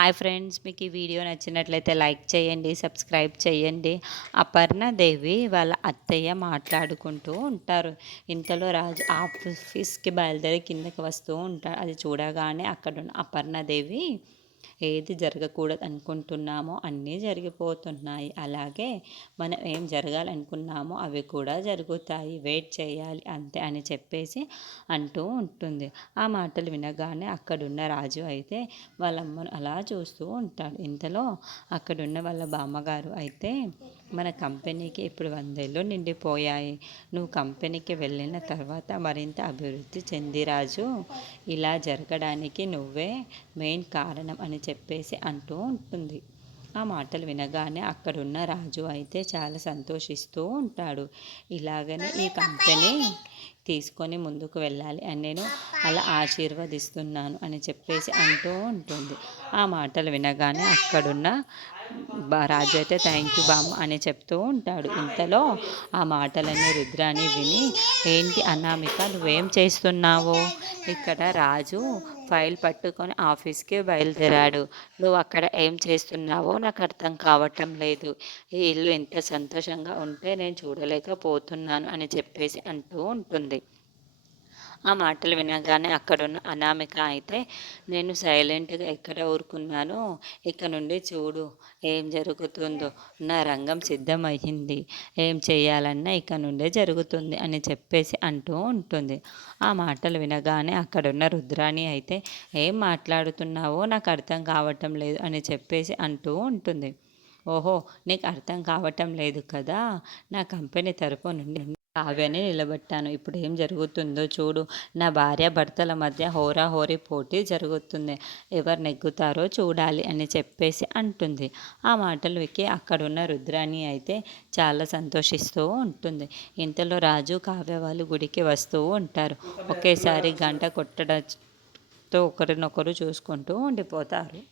Hi friends, మీకు ఈ video నచ్చినట్లయితే లైక్ చేయండి, సబ్స్క్రైబ్ చేయండి. అపర్ణదేవి వాళ్ళ అత్తయ్య మాట్లాడుకుంటూ ఉంటారు. ఇంతలో రాజు ఆఫీస్కి బయలుదేరి కిందకి వస్తూ ఉంటాడు. అది చూడగానే అక్కడున్న అపర్ణదేవి ఏది జరగకూడదు అనుకుంటున్నామో అన్నీ జరిగిపోతున్నాయి. అలాగే మనం ఏం జరగాలనుకున్నామో అవి కూడా జరుగుతాయి, వెయిట్ చేయాలి అంతే అని చెప్పేసి అంటూ ఉంటుంది. ఆ మాటలు వినగానే అక్కడున్న రాజు అయితే వాళ్ళ అమ్మను అలా చూస్తూ ఉంటాడు. ఇంతలో అక్కడున్న వాళ్ళ బామ్మగారు అయితే మన కంపెనీకి ఇప్పుడు 100 ఏళ్ళు నిండిపోయాయి. నువ్వు కంపెనీకి వెళ్ళిన తర్వాత మరింత అభివృద్ధి చెంది రాజు, ఇలా జరగడానికి నువ్వే మెయిన్ కారణం అని చెప్పేసి అంటూ ఉంటుంది. ఆ మాటలు వినగానే అక్కడున్న రాజు అయితే చాలా సంతోషిస్తూ ఉంటాడు. ఇలాగనే ఈ కంపెనీ తీసుకొని ముందుకు వెళ్ళాలి అని నేను అలా ఆశీర్వదిస్తున్నాను అని చెప్పేసి అంటూ ఉంటుంది. ఆ మాటలు వినగానే అక్కడున్న రాజు అయితే థ్యాంక్ యూ బామ్మ అని చెప్తూ ఉంటాడు. ఇంతలో ఆ మాటలన్నీ రుద్రాని విని, ఏంటి అనామిక, నువ్వేం చేస్తున్నావు? ఇక్కడ రాజు ఫైల్ పట్టుకొని ఆఫీస్కి బయలుదేరాడు. నువ్వు అక్కడ ఏం చేస్తున్నావో నాకు అర్థం కావటం లేదు. ఈ ఇల్లు ఎంత సంతోషంగా ఉంటే నేను చూడలేకపోతున్నాను అని చెప్పేసి అంటూ ఉంటుంది. ఆ మాటలు వినగానే అక్కడున్న అనామిక అయితే, నేను సైలెంట్గా ఎక్కడ ఊరుకున్నానో ఇక నుండి చూడు ఏం జరుగుతుందో. నా రంగం సిద్ధమయ్యింది, ఏం చేయాలన్నా ఇక నుండే జరుగుతుంది అని చెప్పేసి అంటూ ఉంటుంది. ఆ మాటలు వినగానే అక్కడున్న రుద్రాణి అయితే, ఏం మాట్లాడుతున్నావో నాకు అర్థం కావటం లేదు అని చెప్పేసి అంటూ ఉంటుంది. ఓహో, నీకు అర్థం కావటం లేదు కదా, నా కంపెనీ తరపు నుండి కావ్యని నిలబెట్టాను. ఇప్పుడు ఏం జరుగుతుందో చూడు. నా భార్య భర్తల మధ్య హోరాహోరీ పోటీ జరుగుతుంది. ఎవరు నెగ్గుతారో చూడాలి అని చెప్పేసి అంటుంది. ఆ మాటలు వికి అక్కడున్న రుద్రాణి అయితే చాలా సంతోషిస్తూ ఉంటుంది. ఇంతలో రాజు కావ్య వాళ్ళు గుడికి వస్తూ ఉంటారు. ఒకేసారి గంట కొట్టడంతో ఒకరినొకరు చూసుకుంటూ ఉండిపోతారు.